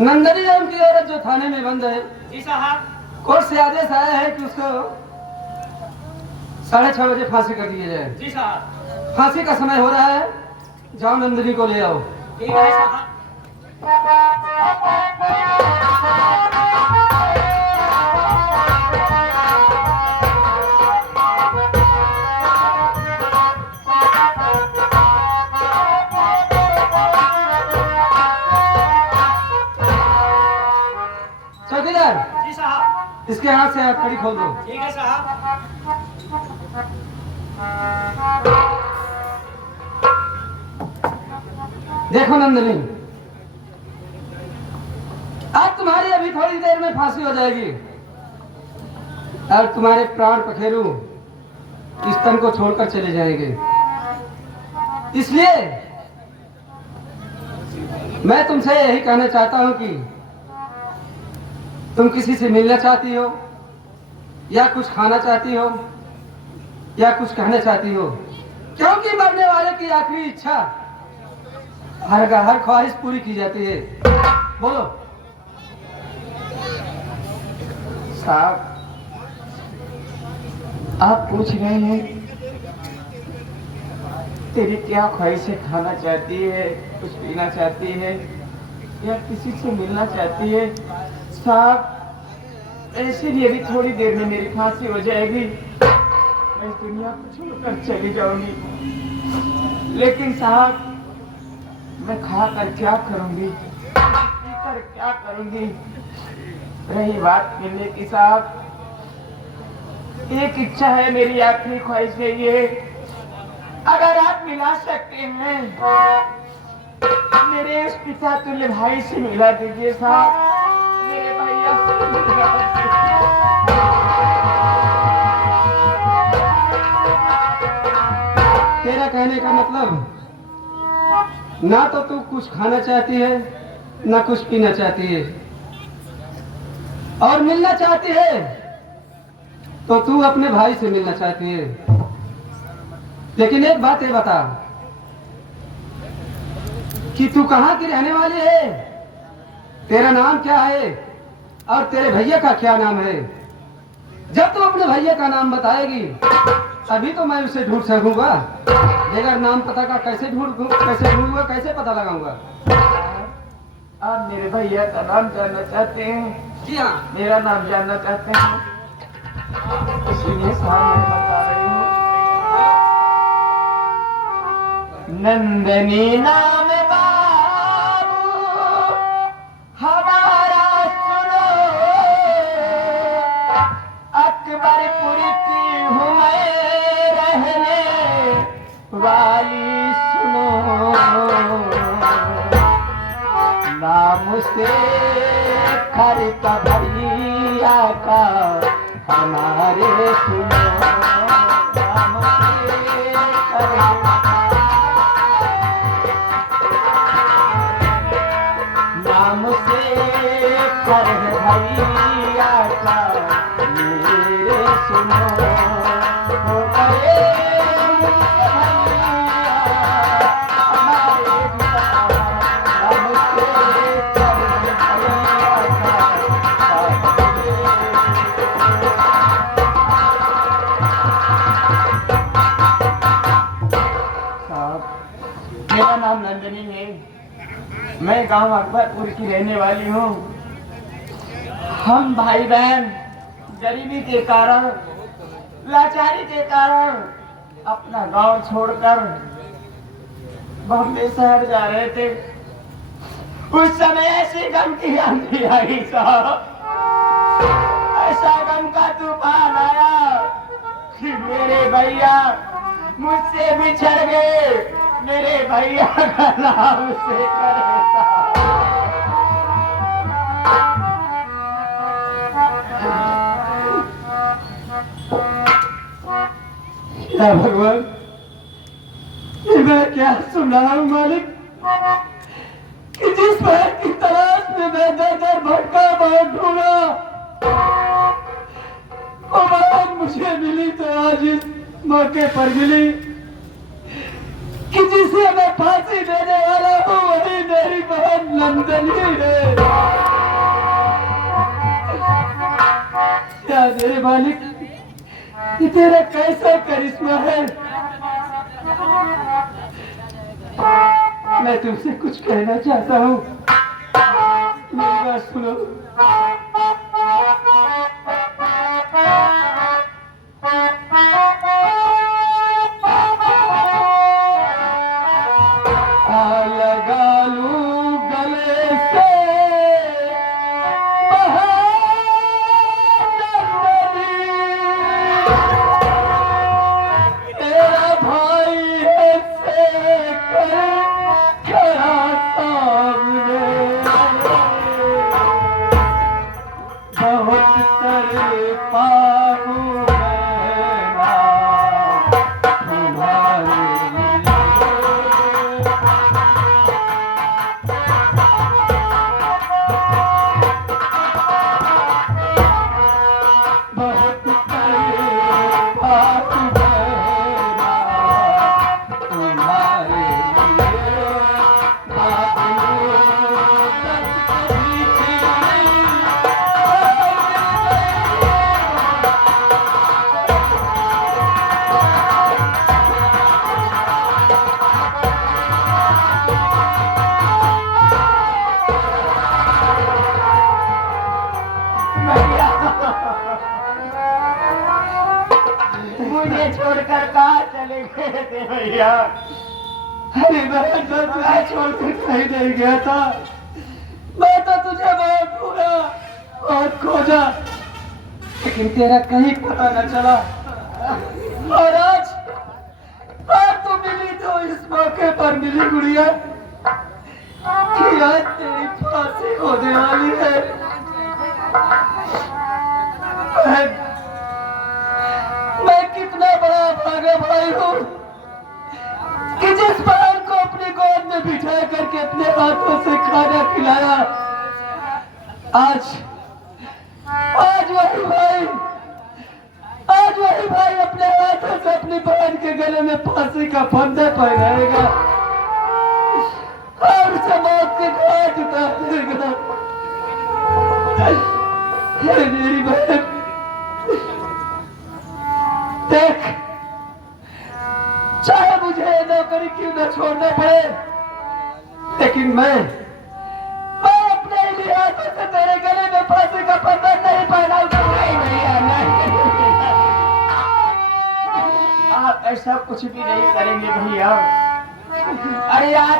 नंदनी नाम की औरत जो थाने में बंद है, जी साहब। कोर्ट से आदेश आया है कि उसको 6:30 बजे फांसी कर दी जाए। जी साहब। फांसी का समय हो रहा है, जाओ नंदनी को ले आओ। ठीक है साहब। चौकीदार, जी साहब। इसके हाथ से आप कड़ी खोल दो। ठीक है साहब। देखो नंदनी, आज तुम्हारी अभी थोड़ी देर में फांसी हो जाएगी और तुम्हारे प्राण पखेरु इस तन को छोड़कर चले जाएंगे। इसलिए मैं तुमसे यही कहना चाहता हूं कि तुम किसी से मिलना चाहती हो या कुछ खाना चाहती हो या कुछ कहना चाहती हो, क्योंकि मरने वाले की आखिरी इच्छा हर ख्वाहिश पूरी की जाती है। बोलो। साहब, आप पूछ रहे हैं तेरी क्या ख्वाहिश है, खाना चाहती है, कुछ पीना चाहती है या किसी से मिलना चाहती है? साहब, ऐसे भी अभी थोड़ी देर में मेरी फांसी हो जाएगी, मैं इस दुनिया को छोड़कर चली जाऊंगी। लेकिन साहब, मैं खाकर क्या करूंगी, पीकर क्या करूंगी? रही बात मिलने की साहब, एक इच्छा है मेरी, आखिरी ख्वाहिश है ये, अगर आप मिला सकते हैं मेरे इस पिता तुल्य भाई से मिला दीजिए साहब, मेरे भैया से मिला दीजिए। तेरा कहने का मतलब, ना तो तू कुछ खाना चाहती है ना कुछ पीना चाहती है, और मिलना चाहती है तो तू अपने भाई से मिलना चाहती है। लेकिन एक बात ये बता कि तू कहाँ की रहने वाली है, तेरा नाम क्या है और तेरे भैया का क्या नाम है? जब तू अपने भैया का नाम बताएगी तभी तो मैं उसे ढूंढ सकूंगा, बगैर नाम पता का कैसे ढूंढूंगा, कैसे पता लगाऊंगा? आप मेरे भैया का नाम जानना चाहते हैं? जी हाँ। मेरा नाम जानना चाहते हैं? इसलिए साहब मैं बता रही हूँ, नंदनी नाम बाबू हमारा सुनो, अकबरपुर की हूँ मैं रहने वाली सुनो, नाम से खरता भैया का हमारे सुनो, नाम से खरता, नाम से कर भैया का मेरे सुनो, हो गए मेरा नाम नंदनी है, मैं गांव अकबरपुर की रहने वाली हूँ। हम भाई बहन गरीबी के कारण, लाचारी के कारण अपना गांव छोड़कर बॉम्बे शहर जा रहे थे। उस समय ऐसी गम की आंधी आई साहब, ऐसा गम का तूफान आया कि मेरे भैया मुझसे बिछड़ गए, मेरे भैया का नाम से करे या भगवान, मैं क्या सुनाऊं मालिक, कि जिस बात की तलाश में मैं दर भटका बहुत ढूंढा, वो बात मुझे मिली तो आज इस मौके पर मिली कि जिस जिसे मैं फांसी देने वाला हूँ वही मेरी बहन नंदनी है। क्या मेरे मालिक, ये तेरा कैसा करिश्मा है। मैं तुमसे कुछ कहना चाहता हूँ, मेरी बात सुनो। लगा लूं गले से तेरा भाई है से खड़ा सामने, बहुत तेरे पाहू मुझे छोड़कर कहाँ चले गए थे भैया? अरे मैं तो तुझे छोड़कर कहीं नहीं गया था। मैं तो तुझे बहुत ढूंढा, बहुत खोजा, लेकिन तेरा कहीं पता न चला। और आज तू मिली तो इस मौके पर मिली गुड़िया कि आज तेरी फांसी होने वाली है। मैं कितना बड़ा भागा भाई हूँ कि जिस बहन को अपनी गोद में बिठा करके अपने हाथों से खाना खिलाया, आज वही भाई अपने हाथों से अपनी बहन के गले में फांसी का फंदा पहनाएगा और उसे मौत के घाट उतार देगा। मेरी बहन देख, चाहे मुझे नौकरी क्यों न छोड़ना पड़े, लेकिन मैं अपने लिए हाथों से तेरे गले में फांसी का फंदा नहीं पहनाऊंगा। आप ऐसा कुछ भी नहीं करेंगे भैया। अरे यार,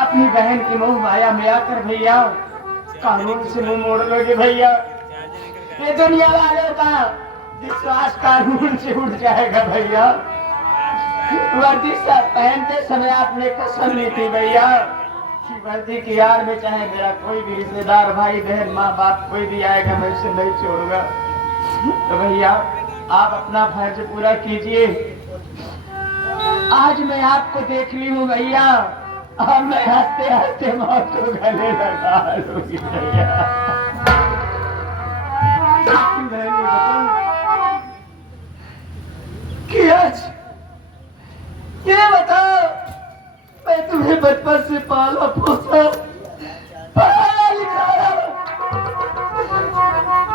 अपनी बहन की मोह माया में आकर भैया कानून से मुंह मोड़ लोगे भैया। ये दुनिया वालों का विश्वास कानून से उठ जाएगा भैया। वर्दी सब पहनते समय आपने कसम ली थी भैया कि वर्दी की यार में चाहे मेरा कोई भी रिश्तेदार, भाई बहन, माँ बाप कोई भी आएगा मैं उसे नहीं छोड़ूंगा। तो भैया आप अपना फर्ज पूरा कीजिए। आज मैं आपको देख ली हूँ भैया, और मैं हंसते हंसते मौत को गले लगा लूंगी भैया। कि आज ये बताओ, मैं तुम्हें बचपन से पाला पोसा, पढ़ाया लिखाया,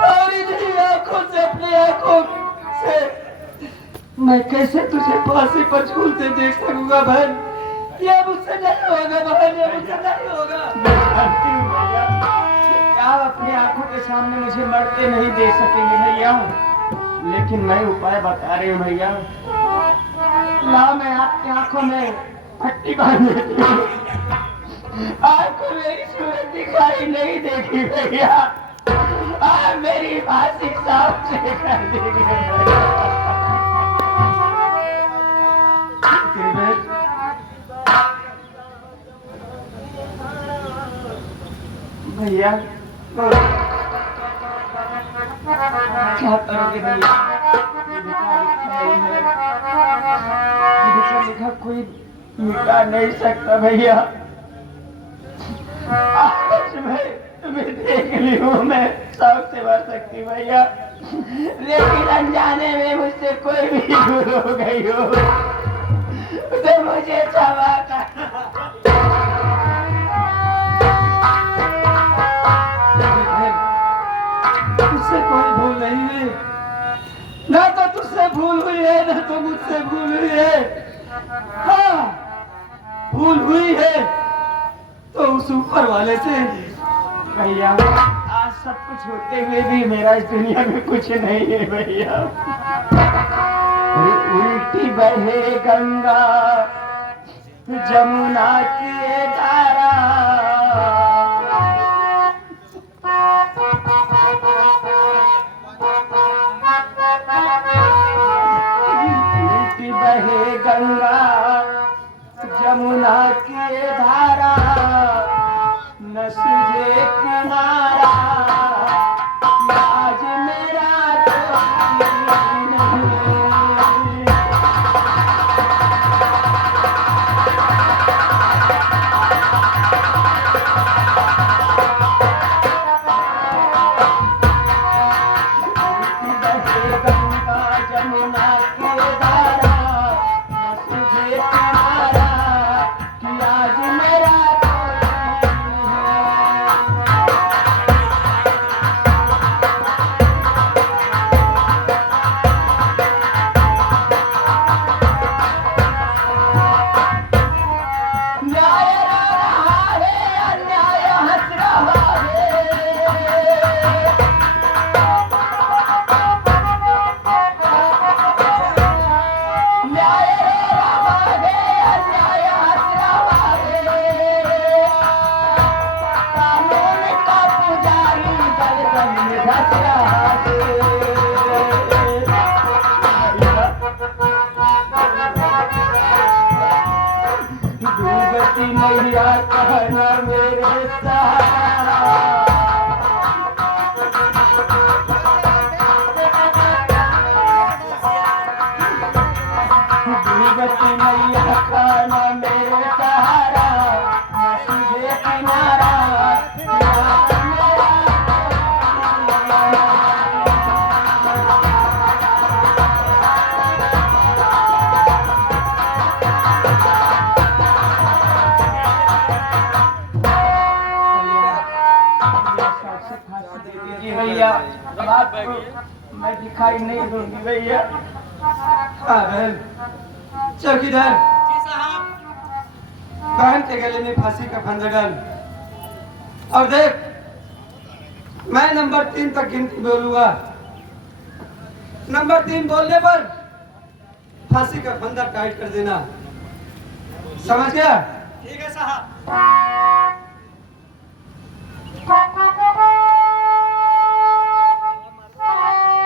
और इन्हीं आंखों से, अपनी आंखों से मैं कैसे तुझे फांसी पर झूलते देख सकूंगा बहन? ये मुझसे नहीं होगा बहन, ये मुझसे नहीं होगा। मैं जानती हूँ भैया, आप अपनी आंखों के सामने मुझे मरते नहीं देख सकेंगे भैया, लेकिन मैं उपाय बता रही हूँ भैया। ला, मैं आपकी आंखों में पट्टी बांध देती हूँ, आपको मेरी सूरत दिखाई नहीं देगी भैया, आप मेरी फांसी साफ से कर देंगे भैया। क्या करोगे भैया? लिखा कोई मिटा नहीं सकता भैया। आज मैं तुम्हें देख ली हूँ, मैं शौक से मर सकती भैया, लेकिन अनजाने में मुझसे कोई भी दूर हो गई हो। तो मुझे क्षमा कर। तुझसे कोई भूल नहीं है, ना तो तुझसे भूल हुई है ना तो मुझसे भूल हुई है। हाँ, भूल हुई है तो उस ऊपर वाले से। भैया आज सब कुछ होते हुए भी मेरा इस दुनिया में कुछ नहीं है भैया। उल्टी बहे गंगा जमुना की धारा, उल्टी बहे गंगा जमुना की धारा, न सूझे किनारा, आज मेरा कोई नहीं। बहे गंगा जमुना की धारा, न सूझे किनारा, कि आज मेरा न्याय रहा है, अन्याय हंस रहा है। न्याय रहा है, अन्याय हंस रहा है। कानून का पुजारी दलदल में धंस रहा है। डूबती मैया कहना मेरे सहारा, डूबती मैया कहना मेरे सहारा, न सूझे किनारा, भैया अब आपको मैं दिखाई नहीं दूंगी भैया। हाँ बहन, चौकीदार जी साहब। बहन के गले में फांसी का फंदा डाल और देख, मैं नंबर 3 तक गिनती बोलूंगा। नंबर 3 बोलने पर फांसी का फंदा टाइट कर देना, समझ गया? ठीक है साहब।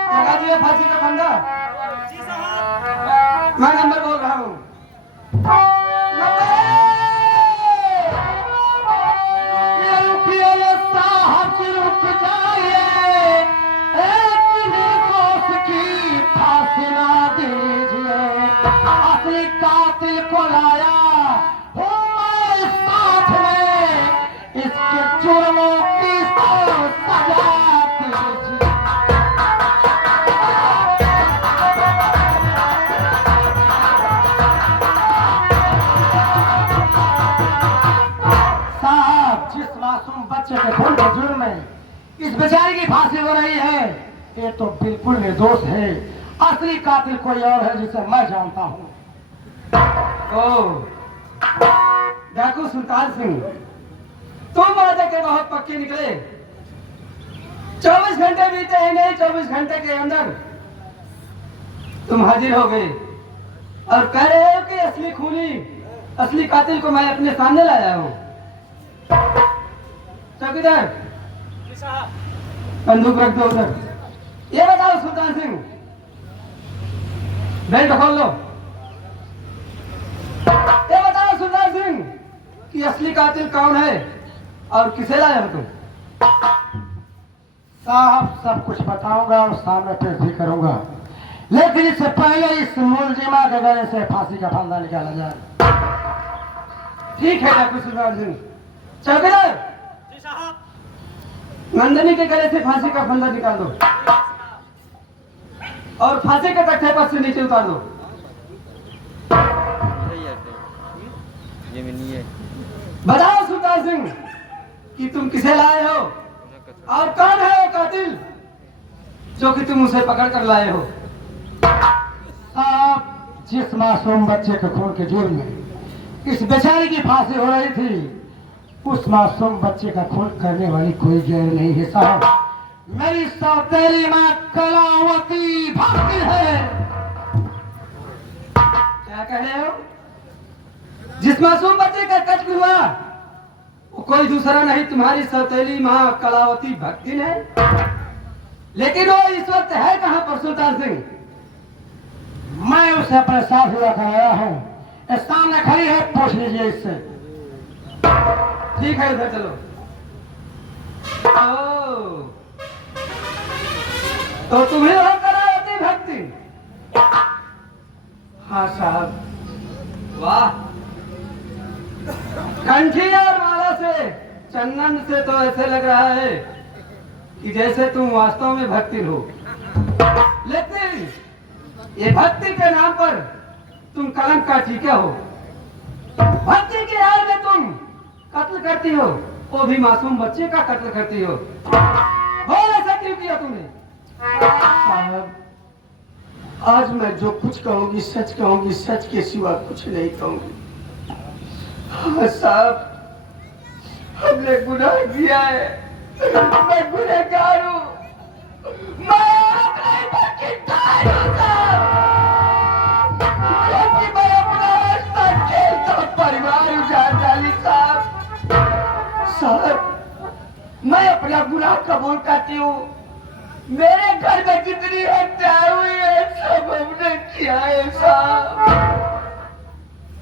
लगा दिया फांसी का फंदा। जी साहब। मैं नंबर बोल रहा हूँ। साहब रुक जाइए, एक निर्दोष की फांसी ना दीजिए। असली कातिल को लाया हूँ मैं साथ में, इसके जुर्मों की सजा दीजिए। साहब, जिस मासूम बच्चे के खून के जुर्म में इस बेचारे की फांसी हो रही है, ये तो बिल्कुल निर्दोष है। असली कातिल कोई और है जिसे मैं जानता हूँ। ओ डाकू सुल्तान सिंह, तुम वादे के बहुत पक्के निकले। 24 घंटे बीते ही नहीं, 24 घंटे के अंदर तुम हाजिर हो गए और कह रहे हो कि असली खूनी, असली कातिल को मैं अपने सामने लाया हूँ। चौकीदार जी साहब। बंदूक रख दो उधर। ये बताओ सुल्तान सिंह, बेल्ट खोल लो। ये बताओ सुल्तान सिंह कि असली कातिल कौन है और किसे लाए हो तुम? साहब, सब कुछ बताऊंगा और सामने पेश भी करूंगा, लेकिन इससे पहले इस मुलजिमा के गले से फांसी का फंदा निकाला जाए। ठीक है डाकू सुल्तान सिंह। चौकीदार, जी साहब। नंदनी के गले से फांसी का फंदा निकाल दो और फांसी के तख्ते पर से नीचे उतार दो। बताओ सुल्तान सिंह कि तुम किसे लाए हो और कौन है वो कातिल जो कि तुम उसे पकड़ कर लाए हो। आप जिस मासूम बच्चे के खून के जुर्म में इस बेचारे की फांसी हो रही थी, उस मासूम बच्चे का खून करने वाली कोई गैर नहीं है साहब। मेरी सौतेली माँ कलावती भक्ति है। क्या कह रहे हो? जिस मासूम बच्चे का कत्ल हुआ वो कोई दूसरा नहीं, तुम्हारी सौतेली माँ कलावती भक्ति है। लेकिन वो इस वक्त है कहाँ पर सुल्तान सिंह? मैं उसे अपने साथ लेकर आया हूँ, इस सामने खड़ी है, पूछ लीजिए इससे। ठीक है, उधर चलो। ओ, तो तुम्हें हो कलावती भक्ति? हाँ साहब। वाह, कंठी और माला से, चंदन से तो ऐसे लग रहा है कि जैसे तुम वास्तव में भक्ति हो। लेकिन ये भक्ति के नाम पर तुम कलंक का टीका हो। भक्ति के आड़ में तुम कत्ल करती हो, वो भी मासूम बच्चे का कत्ल करती हो। बोल, ऐसा क्यों किया तुमने? साहब, आज मैं जो कुछ कहूंगी सच कहूंगी, सच के सिवा कुछ नहीं कहूंगी। हाँ साहब, हमने गुनाह किया है, मैं गुनहगार हूँ, मैं औरत नहीं बल्कि डायन हूँ साहब। क्योंकि मैं अपना रास्ता खेलता परिवार उजाड़ डाली साहब। साहब, मैं अपना गुनाह कबूल करती हूँ। मेरे घर में जितनी हत्या हुई है सब हमने किया है साहब।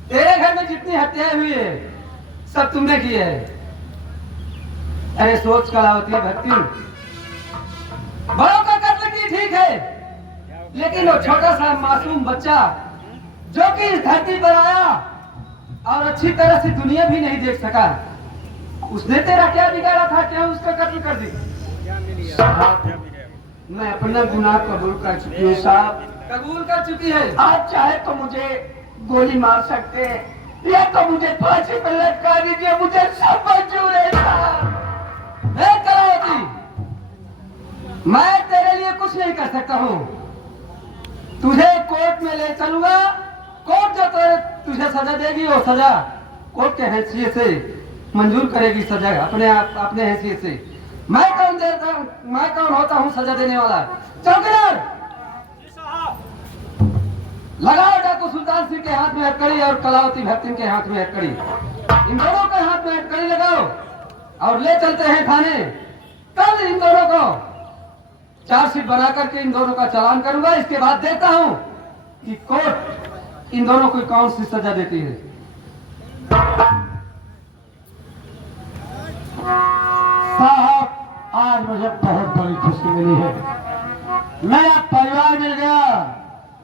तेरे घर में जितनी हत्याएं हुई है सब तुमने की है। अरे सोच कलावती भक्ति, बड़ों का कत्ल की ठीक है, लेकिन वो छोटा सा मासूम बच्चा जो कि इस धरती पर आया और अच्छी तरह से दुनिया भी नहीं देख सका, उसने तेरा क्या बिगाड़ा था? क्या उसका कत्ल कर दी? साहब, मैं अपना गुनाह कबूल कर चुकी हूँ साहब। कबूल कर चुकी है? आप चाहे तो मुझे गोली मार सकते हैं या तो मुझे फांसी पर लटका दीजिए, मुझे सब मंजूर है साहब। कलावती, मैं तेरे लिए कुछ नहीं कर सकता हूँ। तुझे कोर्ट में ले चलूंगा, कोर्ट जो तुझे सजा देगी वो सजा कोर्ट के हैसियत से मंजूर करेगी सजा अपने हैसियत से। मैं कौन होता हूँ सजा देने वाला? चौकीदार, जी साहब। लगाओ डाकू सुल्तान सिंह के हाथ में हथकड़ी और कलावती भक्तिन के हाथ में हथकड़ी। इन दोनों के हाथ में हथकड़ी लगाओ और ले चलते हैं थाने। कल इन दोनों को चार्जशीट बना करके इन दोनों का चालान करूंगा। इसके बाद देखता हूं कि कोर्ट इन दोनों को कौन सी सजा देती है। साहब, आज मुझे बहुत बड़ी खुशी मिली है। मेरा परिवार मिल गया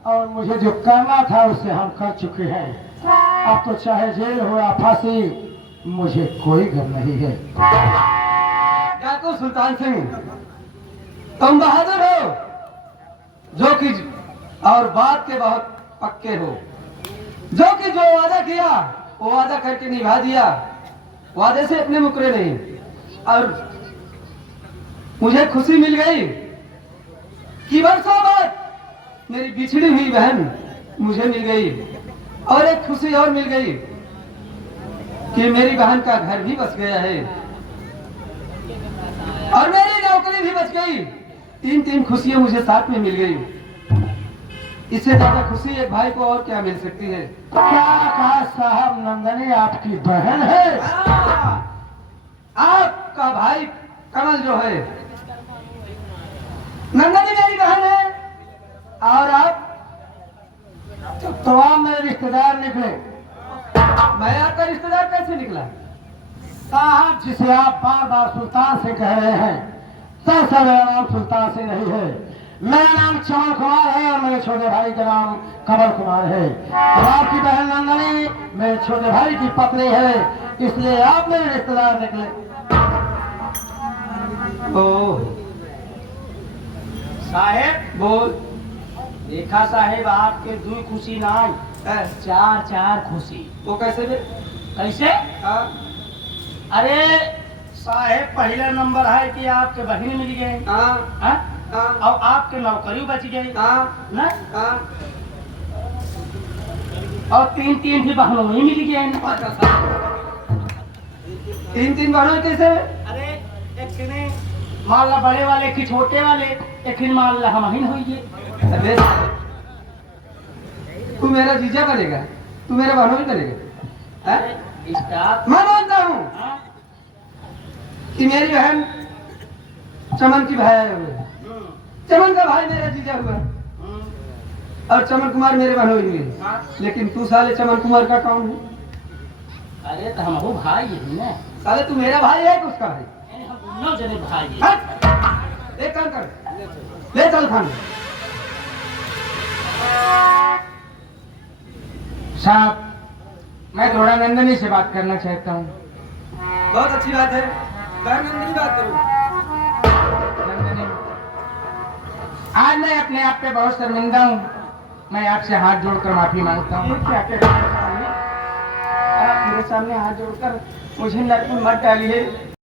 और मुझे जो करना था उसे हम कर चुके हैं। अब तो चाहे जेल हो या फांसी, मुझे कोई गम नहीं है। डाकू सुल्तान सिंह, तुम बहादुर हो जो कि और बात के बहुत पक्के हो, जो कि जो वादा किया वो वादा करके निभा दिया, वादे से अपने मुकरे नहीं। और मुझे खुशी मिल गई कि वर्षों बाद मेरी बिछड़ी हुई बहन मुझे मिल गई, और एक खुशी और मिल गई कि मेरी बहन का घर भी बच गया है और मेरी नौकरी भी बच गई। तीन खुशियां मुझे साथ में मिल गई। इससे ज्यादा खुशी एक भाई को और क्या मिल सकती है? क्या कहा साहब, नंदनी आपकी बहन है? आपका भाई कमल जो है, नंदनी मेरी बहन है। और आप? तो आप मेरे रिश्तेदार निकले। मैं आपका रिश्तेदार कैसे निकला? साहब, जिसे आप बार बार सुल्तान से कह रहे हैं, दरअसल मेरा नाम सुल्तान से नहीं है। मेरा नाम चमन कुमार है और मेरे छोटे भाई का नाम कमल कुमार है। और आपकी बहन नंदनी मेरे छोटे भाई की पत्नी है, इसलिए आप मेरे रिश्तेदार निकले। ओह, साहेब, बोल। देखा साहेब, आपके दो खुशी नाम चार खुशी। वो कैसे बे? कैसे? हाँ अरे साहेब, पहला नंबर है कि आपके बहन मिल गए, हाँ हाँ? हाँ और आपके नौकरी बच गई हाँ ना, हाँ। और तीन तीन भी बहनों ही मिल गए ना। तीन तीन बहनों कैसे? अरे एक ने मान ला बड़े वाले की छोटे वाले, एक दिन मान ला हम ही होइए। अबे तू मेरा जीजा बनेगा, तू मेरा बहनोई बनेगा, हैं? स्टाफ, मैं मानता हूँ हाँ? कि मेरी बहन चमन की भाई हुए, चमन का भाई मेरा जीजा हुआ और चमन कुमार मेरे बहनोई हुए। हाँ? लेकिन तू साले चमन कुमार का कौन है? अरे तो हम हो भाई है ना, साले तू मेरा भाई है कि उसका भाई? अरे हम दोनों जने भाई है। हट! एक काम कर, ले चल खाने। साहब, मैं थोड़ा नंदनी से बात करना चाहता हूँ। बहुत अच्छी बात है, नंदनी बात करो। नंदनी, आज मैं अपने आप पे बहुत शर्मिंदा हूँ। मैं आपसे हाथ जोड़कर माफी मांगता हूँ। ये क्या कह रहे हैं सामने? आप मेरे सामने हाथ जोड़कर मुझे नरक में मत डालिए।